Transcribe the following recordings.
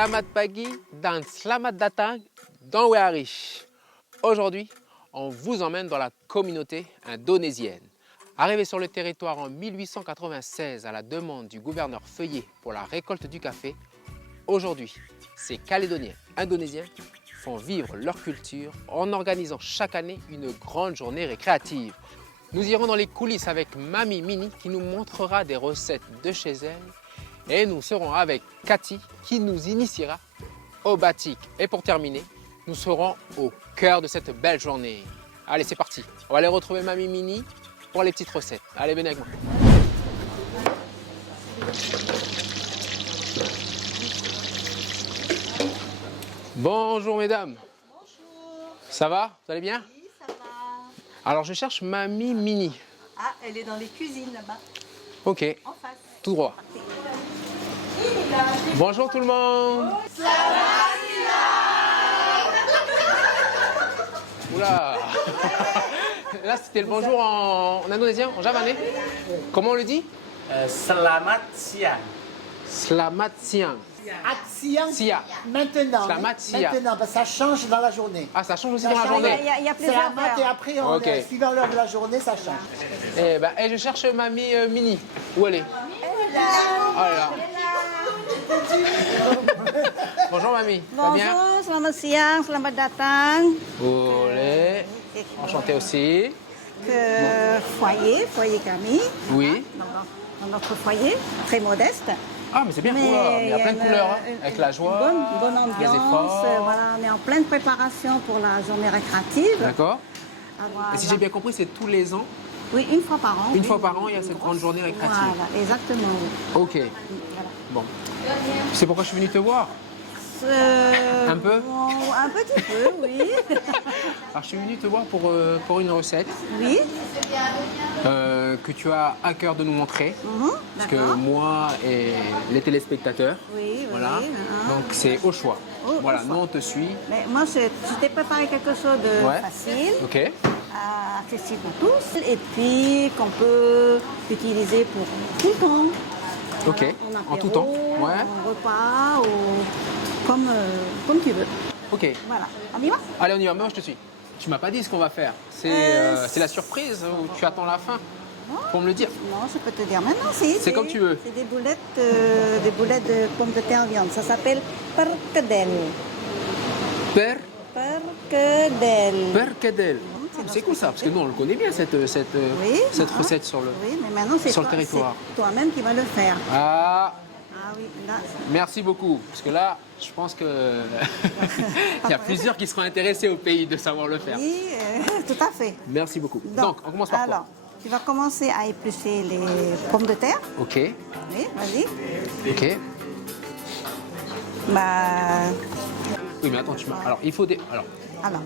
Selamat pagi dan selamat datang dans Wearich. Aujourd'hui, on vous emmène dans la communauté indonésienne. Arrivé sur le territoire en 1896 à la demande du gouverneur Feuillet pour la récolte du café, aujourd'hui, ces Calédoniens indonésiens font vivre leur culture en organisant chaque année une grande journée récréative. Nous irons dans les coulisses avec Mamie Mini qui nous montrera des recettes de chez elle et nous serons avec Cathy qui nous initiera au batik. Et pour terminer, nous serons au cœur de cette belle journée. Allez, c'est parti. On va aller retrouver Mamie Mini pour les petites recettes. Allez, venez avec moi. Bonjour mesdames. Bonjour. Ça va? Vous allez bien? Oui, ça va. Alors je cherche Mamie Mini. Ah, elle est dans les cuisines là-bas, Ok, en face. tout droit. Bonjour tout le monde. Oula. Là c'était le bonjour en indonésien, en javanais. Comment on le dit? Selamat siang. Slamat siang. Action Sia. maintenant. Slamat sia. Maintenant, parce que ça change dans la journée. Ah, ça change aussi Ça dans la change. journée. Il y a C'est plusieurs la mat et heures. après, Ok. suivant l'heure de la journée, ça change. Eh, je cherche Mamie Mini. Où elle est? Oh là là. Bonjour Mamie. Ça va bien? Bonjour, selamat siang, selamat datang Olé. Enchanté aussi. ke foyer kami, Oui. dans notre foyer, très modeste. Ah, mais c'est bien. Mais Oula, mais il y a plein de une- couleurs, hein, une- avec la joie, Une bonne les ambiance, efforts. voilà, on est en pleine préparation pour la journée récréative. D'accord. Ah, voilà. Et si j'ai bien compris, c'est tous les ans, Oui, une fois par an. une oui. fois par an, il y a cette grande journée récréative. Voilà, exactement. Oui. Ok. Voilà. Bon. C'est pourquoi je suis venu te voir. Un peu? Bon, un petit peu, oui. Alors, je suis venu te voir pour une recette Oui. que tu as à cœur de nous montrer. Parce que D'accord. moi et les téléspectateurs, Oui, voilà. oui. Donc, c'est au choix. Au Voilà, choix. nous on te suit. Mais moi, je t'ai préparé quelque chose de Ouais. facile, Ok. accessible à tous, et puis qu'on peut utiliser pour tout le temps. Ok. En tout temps. Ouais. En repas, ou comme tu veux. Ok. Voilà. On y va? Allez, on y va. Moi, je te suis. Tu m'as pas dit ce qu'on va faire. C'est la surprise où tu attends la fin pour me le dire. Non, je peux te dire maintenant, si. C'est comme tu veux. C'est des boulettes de pommes de terre viande. Ça s'appelle perkedel. Perkedel. Perkedel. C'est cool ça, parce que nous on le connaît bien cette Oui, recette sur le. Oui, mais maintenant c'est sur le territoire. c'est toi-même qui vas le faire. Ah, Ah oui, là. merci beaucoup. Parce que là, je pense que il y a plusieurs qui seront intéressés au pays de savoir le faire. Oui, tout à fait. Merci beaucoup. Donc, on commence par alors, tu vas commencer à éplucher les pommes de terre. quoi? Ok, Oui, vas-y. ok. Bah, Oui, mais attends, tu m'as. Alors, il faut des. alors,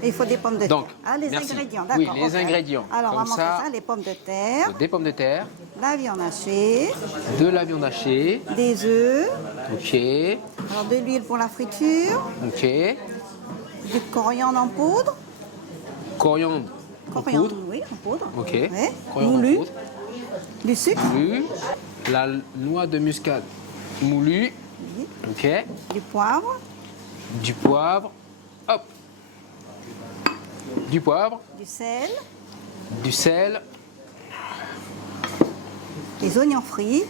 il faut des pommes de Donc, terre. Ah, les merci. ingrédients, Oui, d'accord. les ok. ingrédients. Alors, on va Comme montrer ça. ça, les pommes de terre, Des pommes de terre, la viande hachée, de la viande hachée. des œufs, Ok, alors de l'huile pour la friture, ok. du coriandre en poudre. Coriandre en Coriandre, poudre. oui, en poudre. Ok. Ouais. Coriandre en Moulu, poudre. du sucre, Moulu. La noix de muscade moulue. oui, Ok. du poivre, Du poivre. Hop. Du poivre. du sel, Du sel. des oignons frits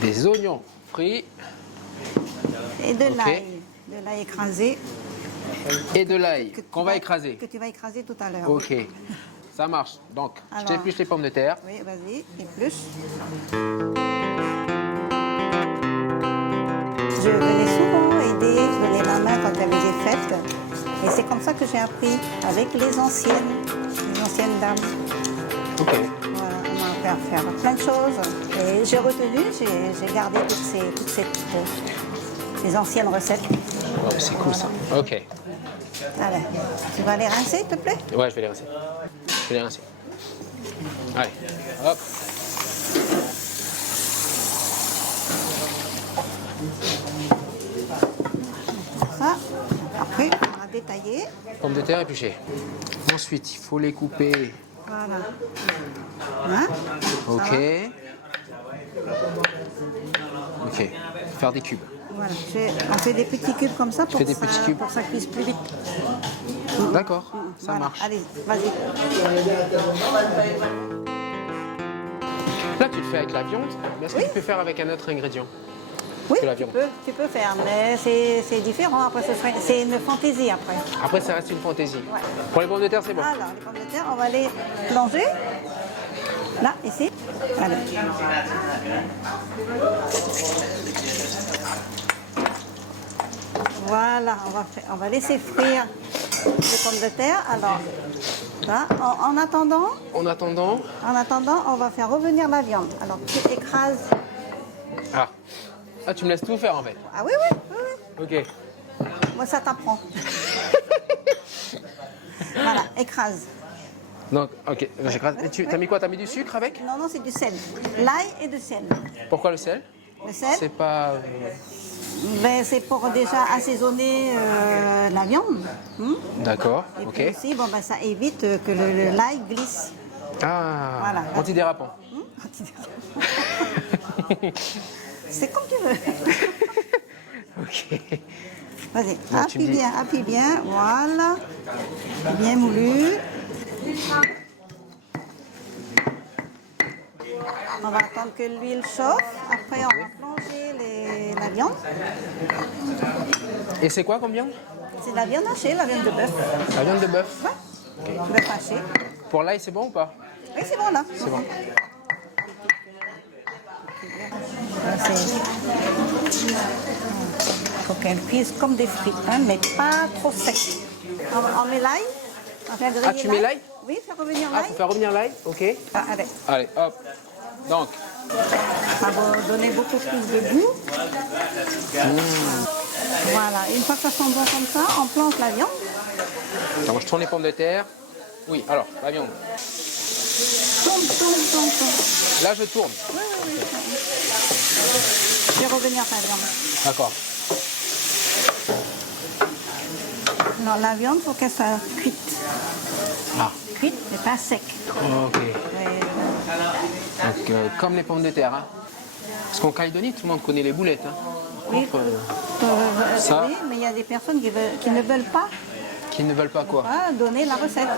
Des oignons frits. et de Ok. l'ail. De l'ail écrasé. Et de l'ail que tu qu'on va écraser. Que tu vas écraser tout à l'heure. Ok. Ça marche. Donc, je Alors. t'épluche les pommes de terre. Oui, vas-y, épluche. Je venais souvent aider, je donnais la main quand il y avait des fêtes. Et c'est comme ça que j'ai appris avec les anciennes dames. Ok. Voilà, on m'a fait faire plein de choses. Et j'ai retenu, j'ai gardé toutes ces anciennes recettes. Wow, c'est cool ça. Ok. Allez, tu vas les rincer, s'il te plaît? Ouais, je vais les rincer. Je vais les rincer. Allez. Hop. Ça. Après, on va détailler. Pommes de terre épluchées. Ensuite, il faut les couper. Voilà. Hein? Ok. Ok. Faire des cubes. Voilà, on fait des petits cubes comme ça pour, fais des petits cubes. pour que ça cuise plus vite. D'accord, ça Voilà. marche. Allez, vas-y. Là, tu le fais avec la viande, mais est-ce que Oui. tu peux faire avec un autre ingrédient Oui, que la tu viande? peux faire, mais c'est différent. Après, c'est une fantaisie après. Après, ça reste une fantaisie. Ouais. Pour les pommes de terre, c'est bon. Alors, les pommes de terre, on va les plonger. Là, ici. Allez. Voilà, on va laisser frire les pommes de terre. Alors, là, en attendant, En attendant... on va faire revenir la viande. Alors, tu écrases. Ah. Ah, tu me laisses tout faire en fait. Ah oui, oui, oui, oui. Ok. Moi, ça t'apprend. Voilà, écrase. Donc, ok, j'écrase. Et tu as mis quoi? T'as mis du sucre avec? Non, non, c'est du sel. L'ail et du sel. Pourquoi le sel? Le sel, C'est pas... ben, c'est pour déjà assaisonner la viande. D'accord, Et ok. puis aussi, bon, ben, ça évite que l'ail glisse. Ah, Voilà. antidérapant. C'est comme tu veux. Ok. Vas-y, Donc, tu me dis- appuie bien, voilà. Bien moulu. On va attendre que l'huile chauffe. Après, on va plonger la viande. Et c'est quoi comme viande? C'est de la viande hachée, la viande de bœuf. La viande de bœuf. Ouais, bœuf haché. Pour l'ail, c'est bon ou pas? Oui, c'est bon là. C'est bon. Il faut qu'elle cuise comme des frites, hein, mais pas trop sec. On met l'ail. On fait griller Ah, tu mets l'ail? Oui, faire revenir Ah, l'ail. faut faire revenir l'ail? Ok. Ah, allez, Allez, hop. Donc, ça va donner beaucoup plus de goût. Voilà, une fois que ça sent bon comme ça, on plante la viande. donc je tourne les pommes de terre. Oui, alors, la viande. Tourne. Là, je tourne. Fais revenir ta viande. D'accord. Alors la viande, il faut qu'elle soit cuite. Ah, Cuite, mais pas sec. ok. Mais, Donc, comme les pommes de terre. Hein. Parce qu'en Calédonie, tout le monde connaît les boulettes. Hein. Par oui, contre, ça- oui, mais il y a des personnes qui ne veulent pas qui ne veulent pas quoi? donner la recette.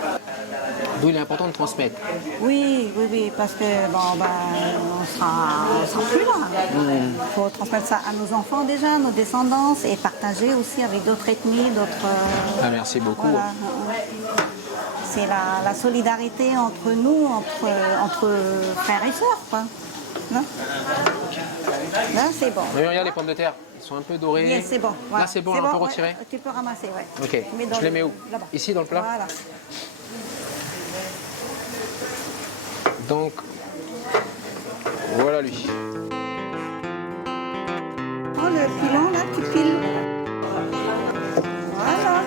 D'où il est important de transmettre. Oui, parce que bon, ben, on sera plus là. Il faut transmettre ça à nos enfants déjà, à nos descendants, et partager aussi avec d'autres ethnies, d'autres. Ah, merci beaucoup. Voilà. C'est la solidarité entre nous, entre frères et sœurs, quoi. Là, c'est bon. Mais regarde les pommes de terre, elles sont un peu dorées. Yes, c'est bon. Voilà. Là, c'est bon, on peut ouais. retirer. Tu peux ramasser, ouais. Ok, Tu mets dans je les mets où? là-bas. Ici, dans le plat? Voilà. Donc, voilà lui. Oh, le pilon, là, tu piles. Voilà.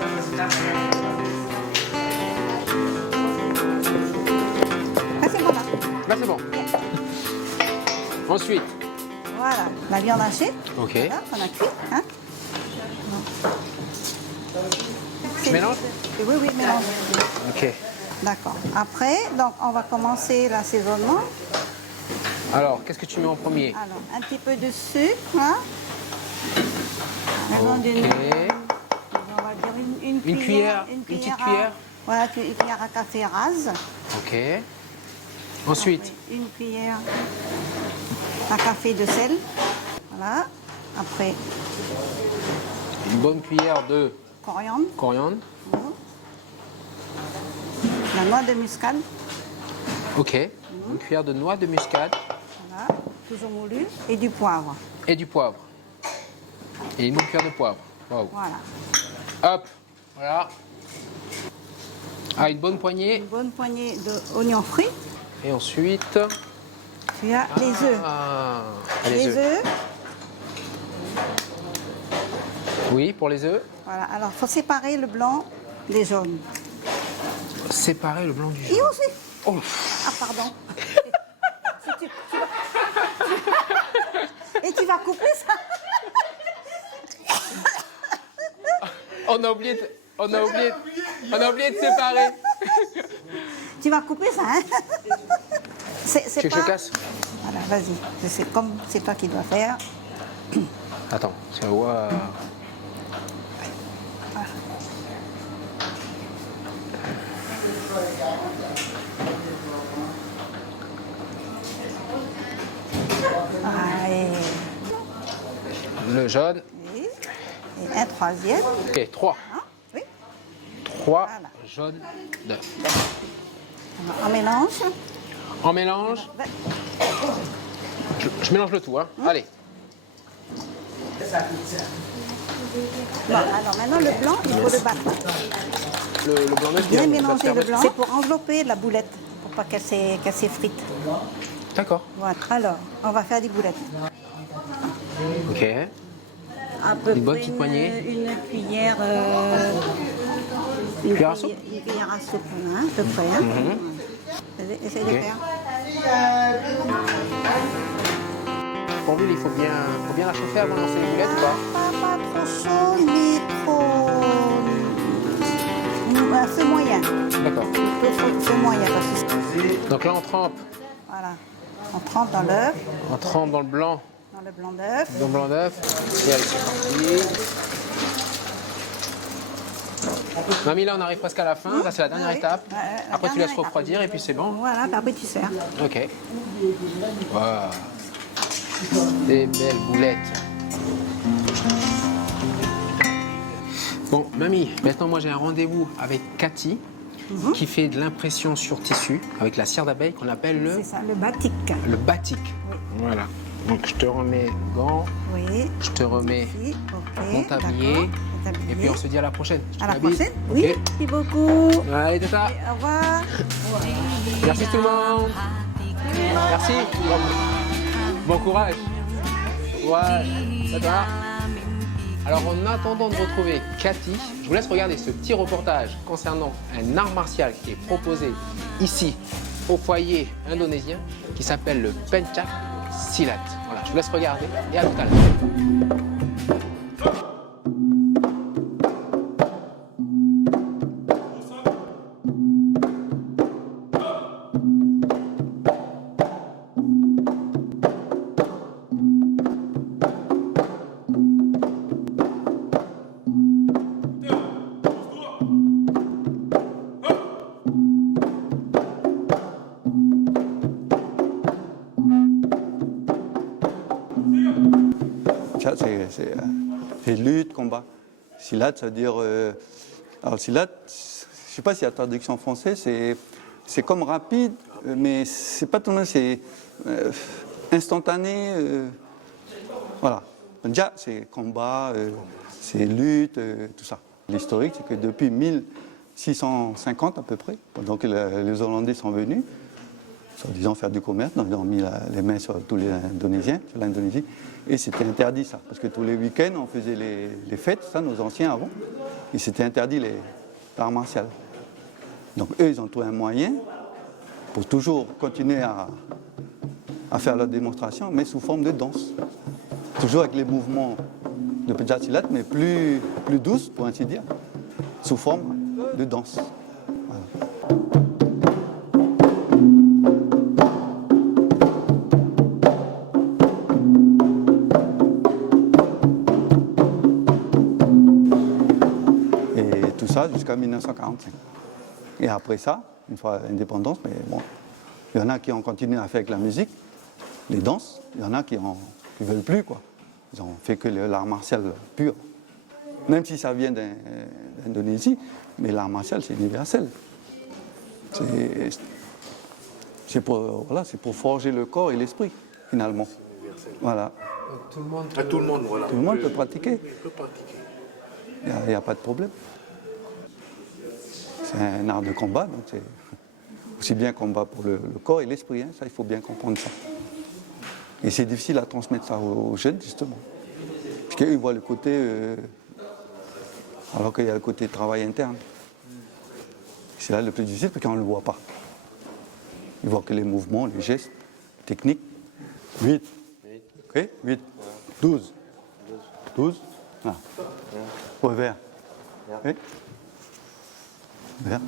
Ah, c'est bon, là. Là, c'est bon. Ensuite, Voilà. La viande hachée. ok. Là, on a cuit. Hein. Tu mélanges? Oui, mélange. Ok. D'accord. Après, donc, on va commencer l'assaisonnement. Alors, qu'est-ce que tu mets en premier? Alors, un petit peu de sucre. Hein. Raison d'une- Ok. on va dire une Une cuillère, une petite à- cuillère. Voilà, une cuillère à café rase. Ok. Ensuite, Après, une cuillère à café de sel. Voilà. Après, une bonne cuillère de coriandre, coriandre. la noix de muscade. Ok. Une cuillère de noix de muscade Voilà. Toujours moulu. Et du poivre. et du poivre. Et une cuillère de poivre. Waouh. Voilà. Hop. Voilà. Ah, une bonne poignée. Une bonne poignée d'oignons frits. Et ensuite. Tu as les œufs. Ah, Les œufs. Oui, pour les œufs. Voilà. Alors, il faut séparer le blanc des jaunes. Séparer le blanc du Et jaune. aussi. Oh. Ah, pardon. Et tu vas couper ça. On a oublié de séparer. Tu vas couper ça, hein. C'est Tu veux que je casse? Voilà, vas-y. C'est comme c'est toi qui dois faire. Attends, c'est ouais. Ah, Le jaune. et un troisième. Ok, 3. Hein, oui. 3 Voilà. jaunes d'œufs. On mélange. En mélange. Je mélange le tout, hein. Allez. Bon, alors maintenant le blanc, il faut le battre. Le blanc d'œuf. Bien il va mélanger faire- le blanc. C'est pour envelopper la boulette, pour pas qu'elle s'effrite. D'accord. Voilà. Alors, on va faire des boulettes. Ok. À peu Une bonne près petite poignée. Une cuillère. Cuillère à soupe. Une cuillère à soupe, hein, à peu près. Hein. Essaye de Ok. faire. Pour l'huile, il faut bien la chauffer avant de lancer les boulettes ou pas? Pas trop chaud, mais trop. Feu moyen. D'accord. Feu moyen. Parce que Donc là, on trempe. voilà. On trempe dans l'œuf, On trempe dans le blanc. dans le blanc d'œuf. Dans le blanc d'œuf. Et allez, c'est parti. Mamie, là, on arrive presque à la fin. Là, c'est la dernière Oui. étape. La Après, tu dernière laisses étape. refroidir et puis c'est bon. Voilà, puis après tu sers. Ok. Wow. Des belles boulettes. Bon, mamie, maintenant moi j'ai un rendez-vous avec Cathy qui fait de l'impression sur tissu avec la cire d'abeille qu'on appelle C'est ça, le batik. le batik. Voilà. Donc je te remets gants, Oui. je te remets Si, ok. mon tablier d'accord, le tablier. et puis on se dit à la prochaine. Je te À la fais bise. prochaine. Ok. Oui. Merci beaucoup. Allez, tata. Au revoir. Merci tout le monde. Merci. Bon courage. Ouais. Tata. Alors en attendant de retrouver Cathy, je vous laisse regarder ce petit reportage concernant un art martial qui est proposé ici au foyer indonésien qui s'appelle le Pencak Silat. Voilà, je vous laisse regarder et à tout à l'heure. Ça, c'est lutte, combat. Silat, ça veut dire. Alors, silat, je ne sais pas si la traduction en français, c'est comme rapide, mais c'est pas tout le monde, c'est instantané. Voilà. Déjà, c'est combat, c'est lutte, tout ça. L'historique, c'est que depuis 1650 à peu près, pendant que les Hollandais sont venus, soi-disant faire du commerce, donc ils ont mis les mains sur tous les Indonésiens, sur l'Indonésie, et c'était interdit ça, parce que tous les week-ends on faisait les fêtes, ça nos anciens avant, et c'était interdit l'art martial. Donc eux ils ont trouvé un moyen pour toujours continuer à faire leur démonstration, mais sous forme de danse. Toujours avec les mouvements de Pencak Silat, mais plus douces pour ainsi dire, sous forme de danse. Voilà. Jusqu'à 1945. Et après ça, une fois l'indépendance, mais bon, il y en a qui ont continué à faire avec la musique, les danses, il y en a qui ne veulent plus, quoi. Ils ont fait que l'art martial pur. Même si ça vient d'Indonésie, mais l'art martial, c'est universel. C'est pour forger le corps et l'esprit, finalement. Voilà. Tout le monde, voilà. Tout le monde peut pratiquer. Il n'y a pas de problème. C'est un art de combat, donc c'est aussi bien combat pour le corps et l'esprit, hein, ça il faut bien comprendre ça. Et c'est difficile à transmettre ça aux jeunes, justement. Parce qu'ils voient le côté, alors qu'il y a le côté travail interne. C'est là le plus difficile parce qu'on ne le voit pas. Ils voient que les mouvements, les gestes, les techniques. 8. Ok, 8. 12. 12. Ah. Revers. Okay. Vert.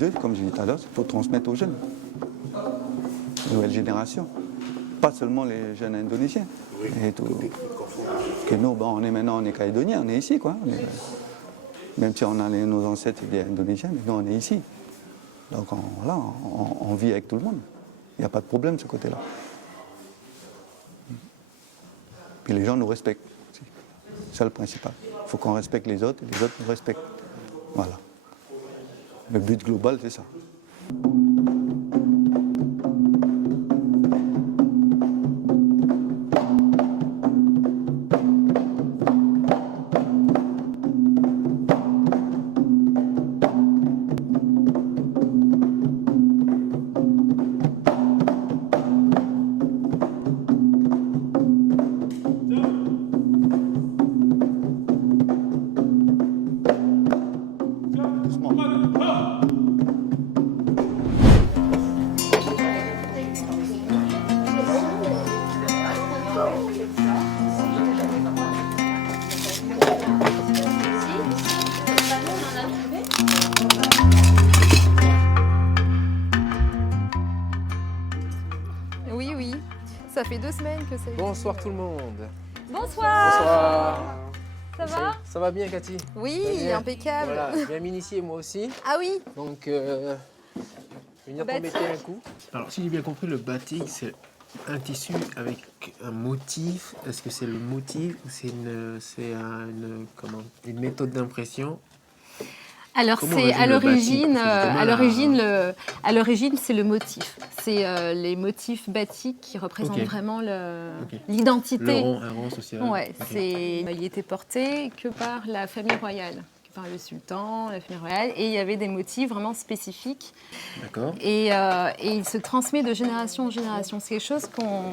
2, comme j'ai dit tout à l'heure, c'est pour transmettre aux jeunes, nouvelle génération. Pas seulement les jeunes indonésiens. Et tout. Que nous, on est maintenant, on est calédoniens, on est ici, quoi. Même si nos ancêtres étaient indonésiens, mais nous, on est ici. Donc on vit avec tout le monde. Il n'y a pas de problème de ce côté-là. Puis les gens nous respectent. C'est ça le principal. Il faut qu'on respecte les autres et les autres nous respectent. Voilà. Le but global, c'est ça. Oui, oui. Ça fait 2 semaines que ça existe. Bonsoir tout le monde. Bonsoir. Bonsoir. Ça va? Ça va bien, Cathy? Oui, Ça va bien. impeccable. Voilà, je viens m'initier moi aussi. Ah oui. Donc, venir Batik. t'embêter un coup. Alors, si j'ai bien compris, le batik, c'est un tissu avec un motif. Est-ce que c'est le motif ou c'est une méthode d'impression? Alors Comment c'est on à résume le batik? l'origine, Parce à l'origine c'est le motif. C'est les motifs batik qui représentent Ok. vraiment Ok. l'identité. un rang social. Ouais, Ok. il était porté que par la famille royale, par le sultan, la famille royale, et il y avait des motifs vraiment spécifiques. D'accord. Et il se transmet de génération en génération. C'est quelque chose qu'on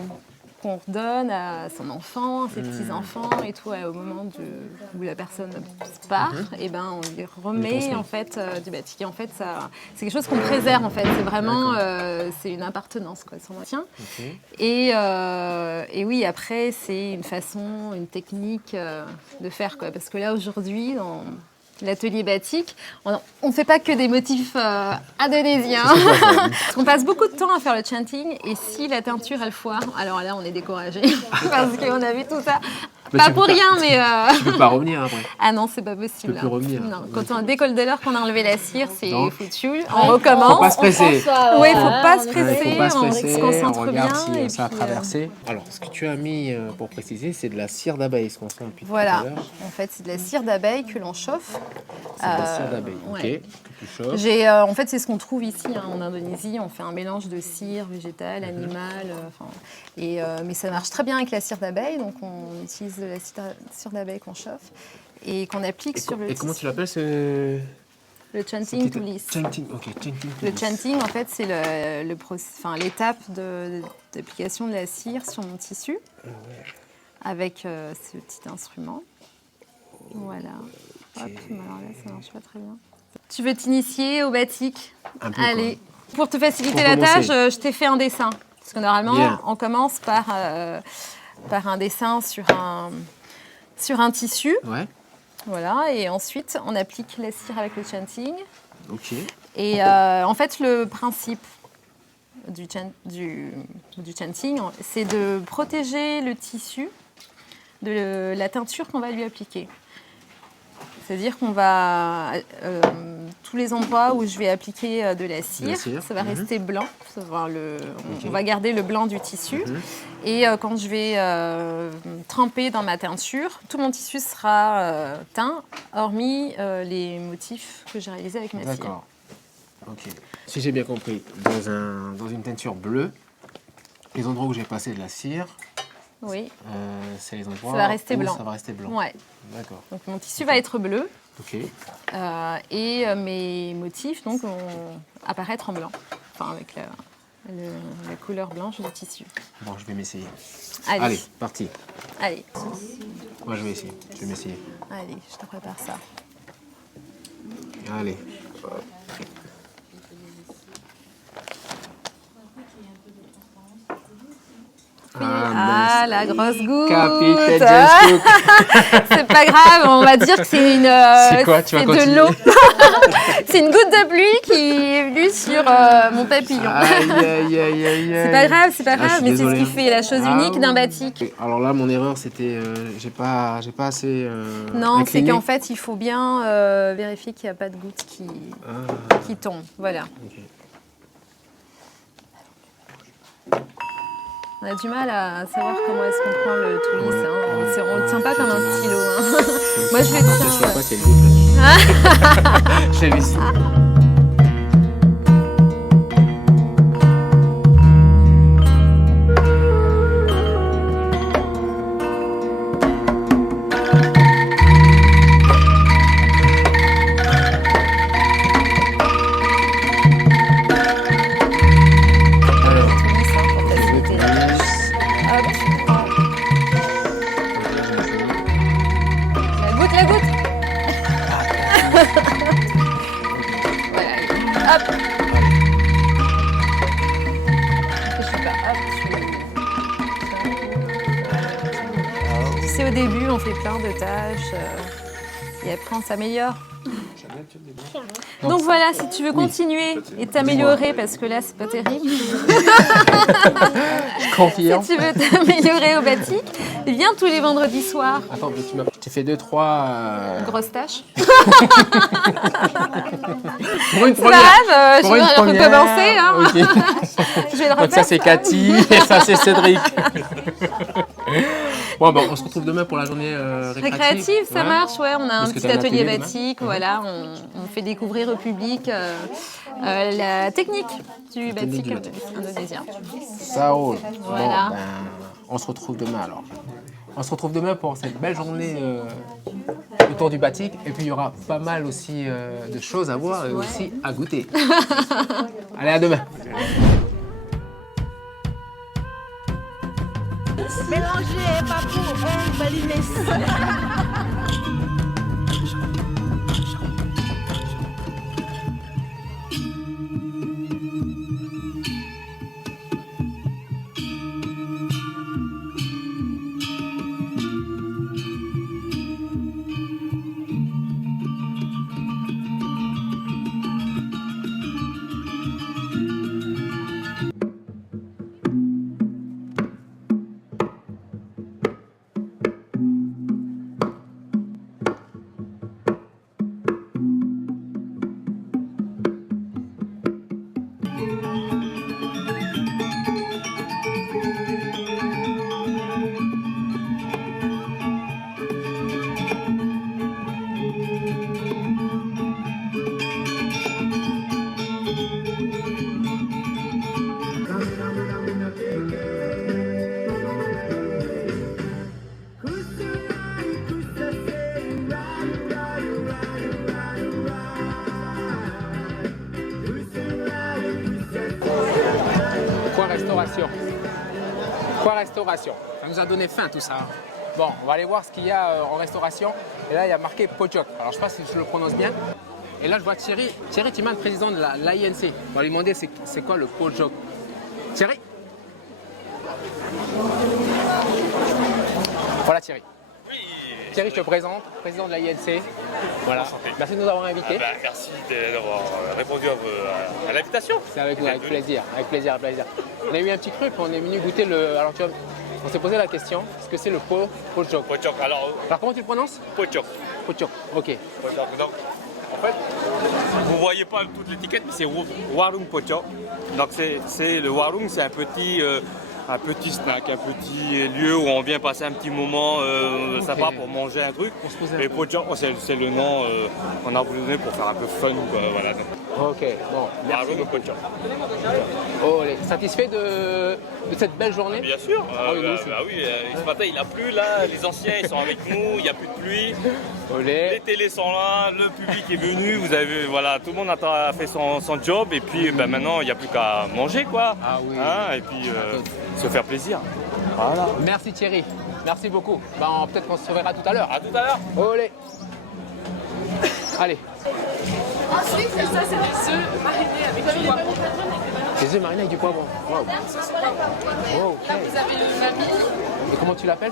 redonne à son enfant, à ses petits-enfants et tout, au moment où la personne part, et ben on lui remet transmet. en fait du batik. Et en fait, c'est quelque chose qu'on préserve en fait. C'est vraiment, c'est une appartenance quoi, son ancien. Ok. Et oui, après c'est une façon, une technique de faire quoi. Parce que là aujourd'hui, dans l'atelier batik, on ne fait pas que des motifs indonésiens. On passe beaucoup de temps à faire le chanting et si la teinture elle foire, alors là on est découragé parce qu'on a vu tout ça. Mais Pas tu pour peux rien, mais Tu peux pas revenir après. ah non, c'est pas possible. Tu peux plus revenir. Non, dès lors qu'on a enlevé la cire, c'est Donc, foutu. On recommence. Faut pas se presser. Oui, faut pas se Ouais, presser. faut pas se On presser, se concentre on regarde bien. si et ça a puis, traversé. Alors, ce que tu as mis, pour préciser, c'est de la cire d'abeille, ce qu'on sent depuis tout à Voilà. l'heure. En fait, c'est de la cire d'abeille que l'on chauffe. C'est de la cire d'abeille, ouais. ok, que tu chauffes. En fait, c'est ce qu'on trouve ici en Indonésie. On fait un mélange de cire végétale, animale. Mais ça marche très bien avec la cire d'abeille. Donc, on utilise de la cire d'abeille qu'on chauffe et qu'on applique sur le Et comment tissu. tu l'appelles ce... Le chanting to lisse. Chanting, ok, chanting to Le lisse. chanting, en fait, c'est l'étape d'application de la cire sur mon tissu avec ce petit instrument. Voilà. Hop, mais alors là, ça marche pas très bien. Tu veux t'initier au batik? Un peu, Allez. Pour te faciliter Pour la commencer. tâche, je t'ai fait un dessin. Parce que normalement, Bien. on commence par un dessin sur un tissu. Ouais, Voilà. Et ensuite, on applique la cire avec le chanting. ok. Et en fait, le principe du chanting, c'est de protéger le tissu de la teinture qu'on va lui appliquer. C'est-à-dire qu'on va, tous les endroits où je vais appliquer de la cire, ça va rester blanc. On va garder le blanc du tissu. Et quand je vais tremper dans ma teinture, tout mon tissu sera teint, hormis les motifs que j'ai réalisés avec ma cire. D'accord. Ok. Si j'ai bien compris, dans une teinture bleue, les endroits où j'ai passé de la cire, Oui, c'est les endroits ça va rester où blanc. ça va rester blanc. Ouais. D'accord. Donc mon tissu va être bleu Ok. et mes motifs donc, vont apparaître en blanc, enfin avec la couleur blanche du tissu. Bon, je vais m'essayer. Allez, Allez, parti. allez, Moi, je vais essayer. Je vais m'essayer. allez, je te prépare ça. Allez. Ah, la grosse goutte. Capitaine James Cook. C'est pas grave, on va dire que c'est une. C'est quoi? Tu vas c'est continuer. de l'eau. C'est une goutte de pluie qui est venue sur mon papillon. Aïe, aïe, aïe, aïe, C'est pas grave, c'est pas Ah, je grave, suis mais c'est ce désolé. qui fait la chose Ah, unique d'un oui. batik. Alors là, mon erreur, c'était j'ai pas assez. Non, c'est incliné. qu'en fait, il faut bien vérifier qu'il n'y a pas de gouttes qui tombent. Voilà. Ok. On a du mal à savoir comment est-ce qu'on prend le twist. Hein. On ne le tient pas comme un stylo. Hein. Moi, je le Je tiens. sais pas quel goût. J'ai vu ça. Twist, hein, pour faciliter la tâche. Hop. La goutte. Voilà. Hop. Je sais pas. Hop. Tu sais, au début, on fait plein de tâches. Et après, on s'améliore. Donc voilà, si tu veux continuer et t'améliorer, parce que là, c'est pas terrible. Confiant. Si tu veux t'améliorer au batik, viens tous les vendredis soirs. Attends, mais je t'ai fait 2-3. Grosse tâche. Pour une C'est pas grave, je vais recommencer. Hein. Ok. Je vais le Donc refaire. ça c'est Cathy et ça c'est Cédric. Bon, on se retrouve demain pour la journée Récréative, ça Ouais. marche, ouais. On a un Parce que petit t'as un atelier atelier demain. batik, voilà. On fait découvrir au public la technique du batik du batik. indonésien. Ça roule. Voilà. Bon, on se retrouve demain alors. On se retrouve demain pour cette belle journée autour du batik. Et puis il y aura pas mal aussi de choses à voir et aussi à goûter. Allez, à demain. Mélanger papou et balinès. Restauration. Ça nous a donné faim tout ça. Bon, on va aller voir ce qu'il y a en restauration. Et là, il y a marqué Pojok. Alors, je ne sais pas si je le prononce bien. Et là, je vois Thierry Timan, président de l'INC. On va lui demander c'est quoi le Pojok. Thierry. Voilà Thierry. Thierry, je te présente, président de l'INC. Voilà. Merci de nous avoir invités. Merci d'avoir répondu à l'invitation. C'est avec nous, avec plaisir, avec plaisir, avec plaisir. On a eu un petit cru, puis on est venu goûter le. Alors tu vois, on s'est posé la question, ce que c'est le Pojok. Pojok, alors comment tu le prononces? Pojok. Pojok, ok. Pojok, donc, en fait, vous ne voyez pas toute l'étiquette, mais c'est Warung Pojok. Donc c'est le Warung, c'est un petit snack, un petit lieu où on vient passer un petit moment sympa pour manger un truc. Et Pojok, c'est le nom qu'on a voulu donner pour faire un peu fun. Quoi, voilà. Ok, bon, merci. Warung Pojok. Oh, satisfait de cette belle journée? Bien sûr. Oui, nous aussi. Oui, ce matin il a plu là, les anciens ils sont avec nous, il n'y a plus de pluie. Olé. Les télés sont là, le public est venu, vous avez voilà, tout le monde a fait son job et puis maintenant il n'y a plus qu'à manger quoi. Ah oui. Hein, et puis se faire plaisir. Voilà. Merci Thierry, merci beaucoup. Peut-être qu'on se reverra tout à l'heure. À tout à l'heure. Olé. Allez. Ensuite, ça, c'est des œufs marinés avec du poivron. Des œufs marinés avec du poivron. Wow. Oh, ok. Là, vous avez le mamie. Et comment tu l'appelles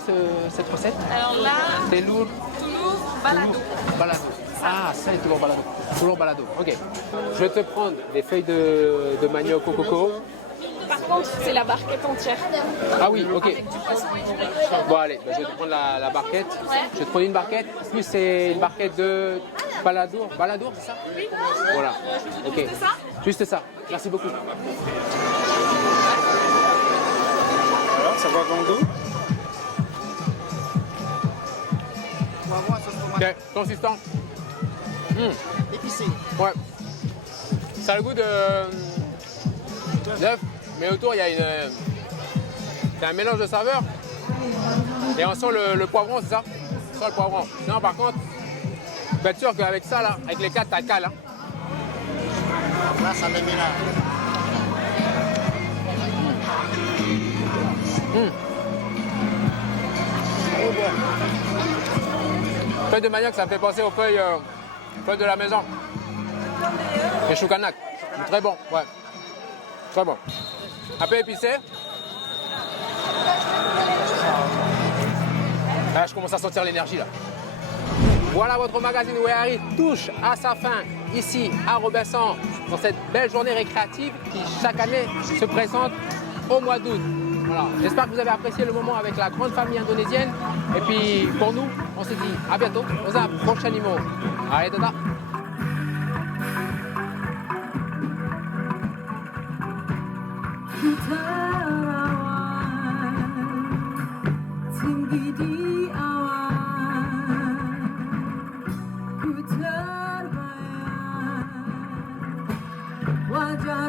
cette recette? Alors là, C'est lourd. Toulouse, balado. Balado. Ah, ça est toujours balado. Toujours balado. Ok. Je vais te prendre des feuilles de manioc au coco. Par contre, c'est la barquette entière. Ah oui, ok. Avec du poisson et du riz. Bon, allez, je vais te prendre la barquette. Je vais te prendre une barquette. Plus c'est une barquette de baladour. Baladour, c'est ça? Oui. Voilà. Ok. Juste ça? Juste ça. Merci beaucoup. Alors, ça va dans le dos? Ok, consistant. Épicé. Ouais. Ça a le goût de d'œuf, mais autour il y a c'est un mélange de saveurs. Et on sent le poivron, c'est ça? On sent le poivron. Non, par contre, vous êtes sûr qu'avec ça, là, avec les 4, t'as le cale. Hein? Là, ça les mélange. Feuilles de manioc, ça me fait penser aux feuilles de la maison. Les choukanak. Très bon, ouais. Très bon. Un peu épicé. Ah, je commence à sentir l'énergie là. Voilà, votre magazine Wehari touche à sa fin ici à Robinson dans cette belle journée récréative qui chaque année se présente au mois d'août. Voilà. J'espère que vous avez apprécié le moment avec la grande famille indonésienne. Et puis pour nous, on se dit à bientôt dans un prochain numéro. Allez, Dada. tinggi di awan, ku terbayang wajah